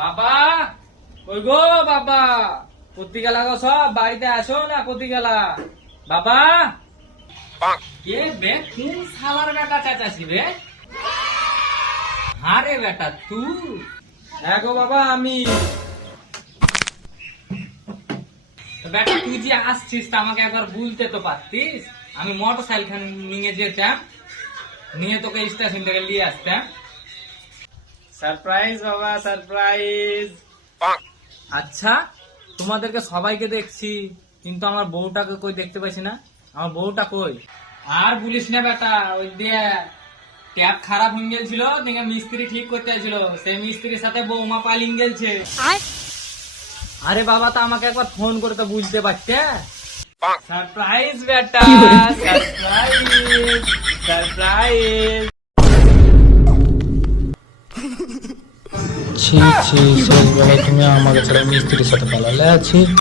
বাবা, ওই গো বাবা, কোথি গেলা গো? সব বাড়িতে আসো না? কোথি গেলা বাবা? কে বে? কোন শালার বেটা চাচাছি বে? আরে বেটা তুই? হ্যাঁ গো বাবা, আমি। বেটা তুই যে আসছিস তা আমাকে একবার বলতে তো পারতিস। আমি মোটর সাইকেল নিয়ে যেতাম, নিয়ে তোকে স্টেশন থেকে নিয়ে আসতাম। সারপ্রাইজ বাবা, সারপ্রাইজ। আচ্ছা, তোমাদেরকে সবাইকে দেখছি, কিন্তু আমার বউটাকে কই দেখতে পাচ্ছি না। আমার বউটা কই? আর বলিস না বেটা, ওই দিয়ে ট্যাপ খারাপ হয়ে গেছিল, দেখে মিস্ত্রি ঠিক করতে আসছিল, সেই মিস্ত্রির সাথে বৌমা পালিং গেছে। আরে বাবা, তা আমাকে একবার ফোন করে তো বুঝতে পারছে। সারপ্রাইজ বেটা, সারপ্রাইজ, সারপ্রাইজ। ছি ছি, শেষ বেলায় তুমি আমাকে ছেড়ে মিস্ত্রির সাথে পালালে আছি।